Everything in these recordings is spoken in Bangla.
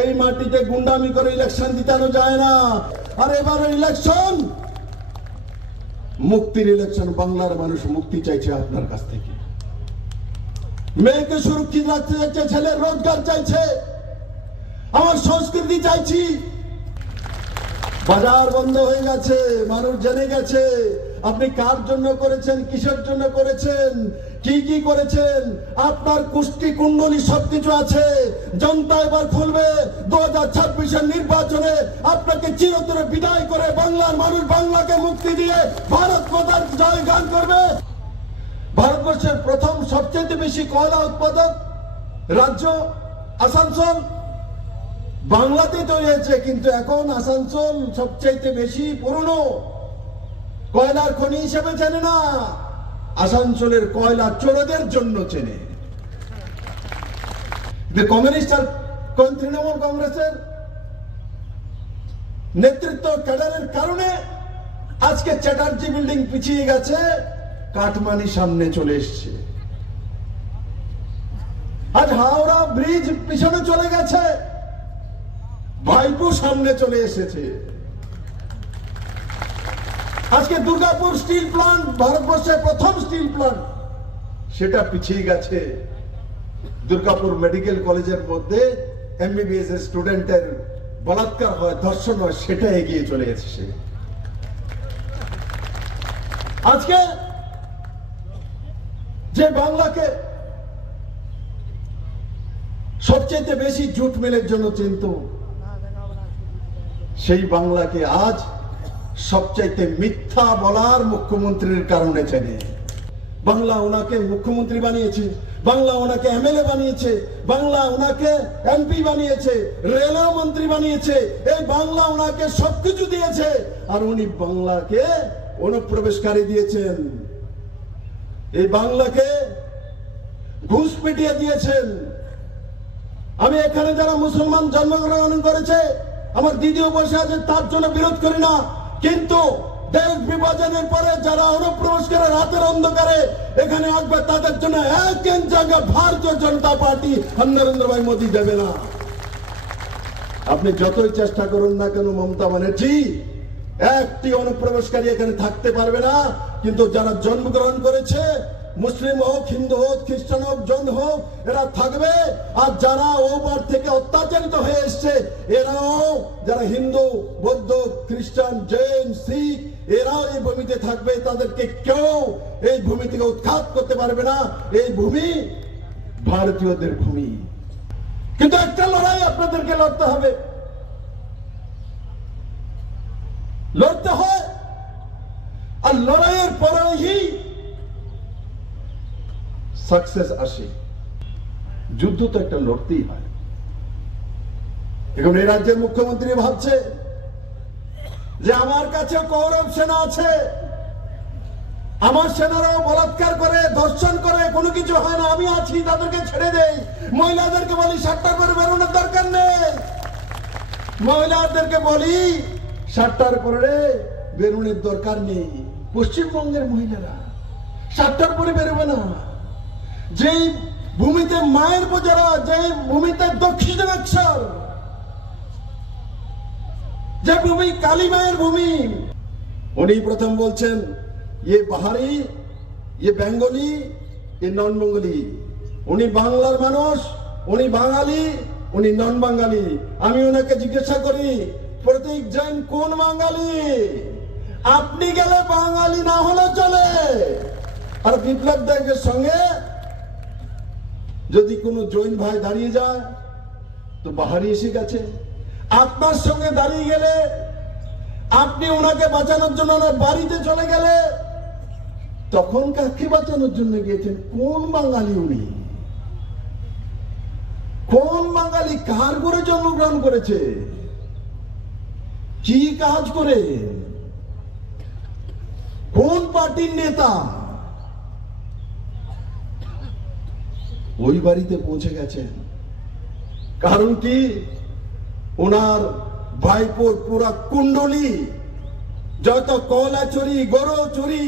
এই মাটিতে গুন্ডামি করে ইলেকশন জিতানো যায় না। আর এবারের ইলেকশন মুক্তির ইলেকশন। বাংলার মানুষ মুক্তি চাইছে আপনার কাছ থেকে। মেয়েকে সুরক্ষিত রাখতে চাইছে, ছেলের রোজগার চাইছে, আমার সংস্কৃতি চাইছি। বাজার বন্ধ হয়ে গেছে, মানুষ জেনে গেছে আপনি কার জন্য করেছেন, কিসের জন্য করেছেন, কি কি করেছেন। আপনার কুষ্টি কুণ্ডলী সবকিছু আছে। জনতা এবার খুলবে 2026-এর নির্বাচনে আপনাকে চিরতরে বিদায় করে বাংলার মানুষ বাংলাকে মুক্তি দিয়ে ভারত মাতার জয় গান করবে। ভারতবর্ষের প্রথম সবচেয়ে বেশি কয়লা উৎপাদক রাজ্য আসানসোল বাংলাতে তৈরি হয়েছে, কিন্তু এখন আসানসোল সবচেয়ে বেশি পুরনো কয়লার খনি হিসেবে চেনে না, আসানসোলের কয়লা চোরদের জন্য চেনে। কমিউনিস্ট আর তৃণমূল কংগ্রেসের নেতৃত্ব ক্যাডারের কারণে আজকে চ্যাটার্জি বিল্ডিং পিছিয়ে গেছে, কাটমানি সামনে চলে এসছে। আজ হাওড়া ব্রিজ পিছনে চলে গেছে, ভাইপো সামনে চলে এসেছে। আজকে দুর্গাপুর স্টিল প্লান্ট, ভারতবর্ষের প্রথম স্টিল প্লান্ট, সেটা পিছিয়ে গেছে। দুর্গাপুর মেডিকেল কলেজের মধ্যে এমবিবিএস এর স্টুডেন্টের বলাৎকার হয়, ধর্ষণ হয়, সেটা এগিয়ে চলে এসেছে। আজকে যে বাংলাকে সবচেয়ে বেশি জুট মিলের জন্য চিনত, সেই বাংলাকে আজ সবচাইতে মিথ্যা বলার মুখ্যমন্ত্রীর কারণে চেনে। বাংলা ওনাকে মুখ্যমন্ত্রী বানিয়েছে, বাংলা ওনাকে এমএলএ বানিয়েছে, বাংলা ওনাকে এমপি বানিয়েছে, রেলওয়ে মন্ত্রী বানিয়েছে, এই বাংলা ওনাকে সবকিছু দিয়েছে। আর উনি বাংলাকে অনুপ্রবেশকারী দিয়েছেন, এই বাংলাকে ঘুষ পিটিয়ে দিয়েছেন। আমি এখানে যারা মুসলমান জন্মগ্রহণ করেছে, আমার দিদিও বসে আছে, তার জন্য বিরোধ করি না, কিন্তু দেশ বিভাজনের পরে যারা অনুপ্রবেশ করে রাতের অন্ধকারে এখানে আসবে, তাদের জন্য এক ইঞ্চ জায়গা ভারতীয় জনতা পার্টি আর নরেন্দ্র ভাই মোদী দেবে না। আপনি যতই চেষ্টা করুন না কেন মমতা ব্যানার্জি, একটি অনুপ্রবেশকারী এখানে থাকতে পারবে না। কিন্তু যারা জন্মগ্রহণ করেছে, মুসলিম হোক, হিন্দু হোক, খ্রিস্টান হোক, জৈন হোক, এরা থাকবে। আর যারা ওপার থেকে অত্যাচারিত হয়ে এসছে, এরাও যারা হিন্দু, বৌদ্ধ, খ্রিস্টান, জৈন, শিখ, এরাও এই ভূমিতে থাকবে। তাদেরকে কেউ এই ভূমি থেকে উৎখাত করতে পারবে না। এই ভূমি ভারতীয়দের ভূমি। কিন্তু একটা লড়াই আপনাদেরকে লড়তে হবে, লড়তে হয়। আর লড়াইয়ের পরেই সাকসেস আসে। যুদ্ধ তো একটা লড়তেই হয়। এখন এই রাজ্যের মুখ্যমন্ত্রী ভাবছে যে আমার কাছে কৌরব সেনা আছে, আমার সেনারাও বলাৎকার করে, ধর্ষণ করে, কোনো কিছু হয় না, আমি আছি, তাদেরকে ছেড়ে দেই। মহিলাদেরকে বলি 7টার পরে বেরোনোর দরকার নেই, মহিলাদেরকে বলি 7টার পরে বেরোনোর দরকার নেই। পশ্চিমবঙ্গের মহিলারা 7টার পরে বেরোবে না। যেই ভূমিতে মায়ের বোঝারা, যেই ভূমিতে দক্ষিণেশ্বর, যে ভূমি কালী মায়ের ভূমি, উনি প্রথম বলছেন ये বাহারি, ये বেঙ্গলি, ये নন বেঙ্গলি। উনি বাংলার মানুষ, উনি বাঙালি, উনি নন বাঙালি। আমি ওনাকে জিজ্ঞাসা করি, প্রতীক জৈন কোন বাঙালি? আপনি গেলে বাঙালি না হলে চলে। আর বিপ্লব দেবের সঙ্গে যদি কোনো জৈন ভাই দাঁড়িয়ে যায় তো বাহারি এসে গেছে। আপনার সঙ্গে দাঁড়িয়ে গেলে, আপনি ওনাকে বাঁচানোর জন্য ওনার বাড়িতে চলে গেলে, তখন কাকে বাঁচানোর জন্য গিয়েছেন? কোন বাঙালি উনি? কোন বাঙালি? কার ঘরে জন্মগ্রহণ করেছে? কি কাজ করে? কোন পার্টির নেতা? ওই বাড়িতে পৌঁছে গেছেন। কারণ কি? ওনার ভাইপোর পুরা কুণ্ডলী, যত কয়লা চুরি, গরু চুরি,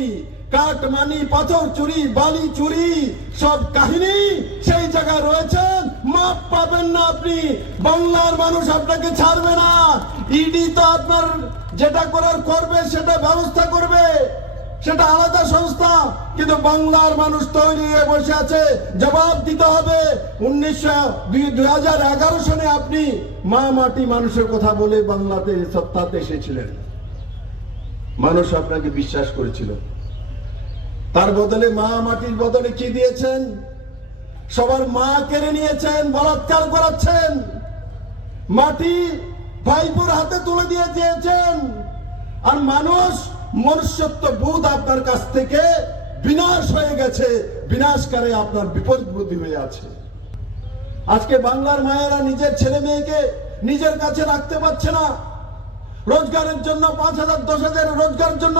কাঠমানি, পাথর চুরি, বালি চুরি, সব কাহিনী সেই জায়গায় রয়েছেন মাপ পাবেন না আপনি। বাংলার মানুষ আপনাকে ছাড়বে না। ইডি তো আপনার যেটা করার করবে, সেটা ব্যবস্থা করবে, সেটা আলাদা সংস্থা, কিন্তু বাংলার মানুষ তৈরি হয়ে বসে আছে, জবাব দিতে হবে। 2011 সনে আপনি মা মাটি মানুষের কথা বলে বাংলাতে সত্তাতে এসেছিলেন, মানুষ আপনাকে বিশ্বাস করেছিল। তার বদলে মা মাটির বদলে কি দিয়েছেন? সবার মা কেড়ে নিয়েছেন, বলাৎকার করাচ্ছেন, মাটি ভাইপুর হাতে তুলে দিয়ে দিয়েছেন। আর মানুষ মনুষ্যত্ব বোধ আপনার কাছ থেকে বিনাশ হয়ে গেছে, বিনাশকারে আপনার বিপরীত বুদ্ধি হয়ে আছে। আজকে বাংলার মায়েরা নিজের ছেলে মেয়েকে নিজের কাছে রাখতে পারছে না। রোজগারের জন্য 5,000 10,000 রোজগারের জন্য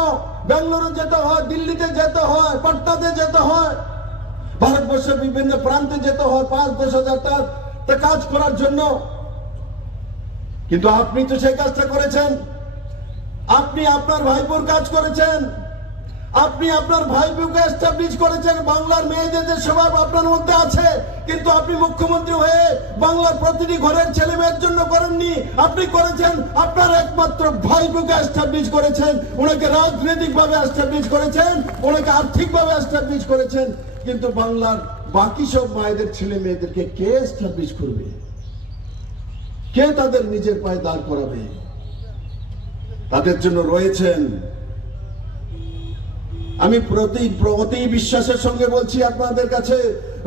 বেঙ্গালুরু যেতে হয়, দিল্লিতে যেতে হয়, পাটনাতে যেতে হয়, ভারতবর্ষের বিভিন্ন প্রান্তে যেতে হয় 5-10 হাজার টাকা কাজ করার জন্য। কিন্তু আপনি তো সেই কাজটা করেছেন। আপনি আপনার ভাইপোর কাজ করেছেন, আপনি আপনার ভাইপোকে এস্টাবলিশ করেছেন। বাংলার মেয়েদের যে স্বভাব আপনার মধ্যে আছে, কিন্তু আপনি মুখ্যমন্ত্রী হয়ে বাংলার প্রতিটি ঘরের ছেলে মেয়ের জন্য করেননি। আপনি করেছেন আপনার একমাত্র ভাইপোকে এস্টাবলিশ করেছেন, ওনাকে রাজনৈতিক ভাবে এস্টাবলিশ করেছেন, ওনাকে আর্থিক ভাবে এস্টাবলিশ করেছেন। কিন্তু বাংলার বাকি সব মায়েদের ছেলে মেয়েদেরকে কে এস্টাবলিশ করবে? কে তাদের নিজের পায়ে দাঁড় করাবে? তাদের জন্য রয়েছেন, আমি প্রতি বিশ্বাসের সঙ্গে বলছি আপনাদের কাছে,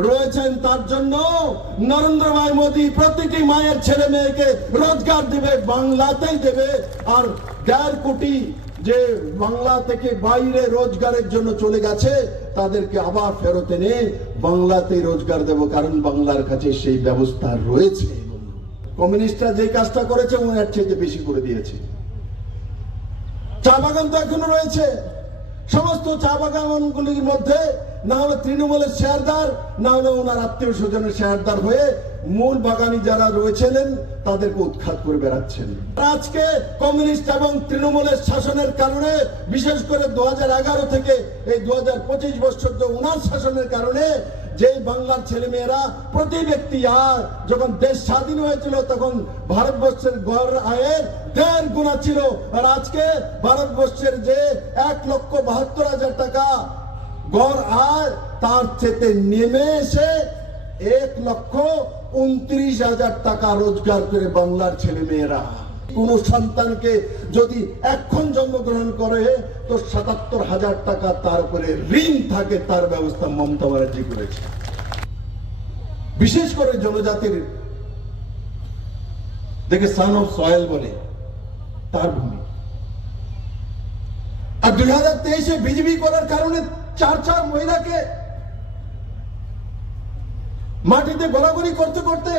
রয়েছেন তার জন্য নরেন্দ্র ভাই মোদী প্রতিটি মায়ের ছেলে মেয়েকে রোজগার দেবে, বাংলাতেই দেবে। আর 1.5 কোটি যে বাংলা থেকে বাইরে রোজগারের জন্য চলে গেছে, তাদেরকে আবার ফেরত এনে বাংলাতেই রোজগার দেব, কারণ বাংলার কাছে সেই ব্যবস্থা রয়েছে। কমিউনিস্টরা যে কাজটা করেছে, ওনার চেয়ে বেশি করে দিয়েছে। চা বাগান তো এখনো রয়েছে। সমস্ত চা বাগানগুলির মধ্যে না হলে তৃণমূলের শেয়ারদার, না হলে ওনার আত্মীয় স্বজনের শেয়ারদার হয়ে মূল বাগানি যারা রয়েছিলেন তাদেরকে উৎখাত করে বেড়াচ্ছেন। আজকে কমিউনিস্ট এবং তৃণমূলের শাসনের কারণে, বিশেষ করে 2011 থেকে এই 2025 বছর ওনার শাসনের কারণে, যে বাংলার ছেলে মেয়েরা প্রতি ব্যক্তি, আর যখন দেশ স্বাধীন হয়েছিল তখন ভারতবর্ষের গড় আয়ের 1.5 গুণা ছিল। আর আজকে ভারতবর্ষের যে 1,72,000 টাকা গড় আয়, তার চেয়ে নেমে এসে 1,29,000 টাকা রোজগার করে বাংলার ছেলে মেয়েরা। কোন সন্তানকে যদি এখন জন্মগ্রহণ করে তো 77,000 টাকা তার উপরে ঋণ থাকে, তার ব্যবস্থা মমতা ব্যানার্জি করেছে। বিশেষ করে জনজাতির দেখে সান অফ সয়েল বলে, তার ভূমি। আর 2023-এ বিজেপি করার কারণে 4 মহিলাকে মাটিতে গড়াগড়ি করতে করতে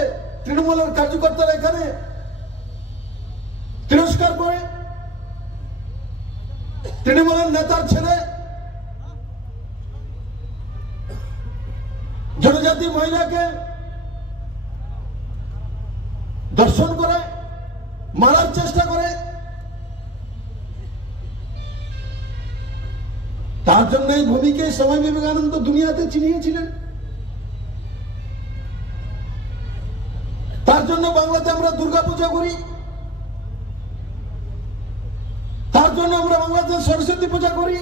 তৃণমূলের কার্যকর্তারা এখানে তিরস্কার করে। তৃণমূলের নেতার ছেলে জনজাতি মহিলাকে দর্শন করে, মারার চেষ্টা করে। তার জন্য এই ভূমিকে স্বামী বিবেকানন্দ দুনিয়াতে চিনিয়েছিলেন। তার জন্য বাংলাতে আমরা দুর্গাপূজা করি, তার জন্য আমরা বাংলাদেশ সরস্বতী পূজা করি।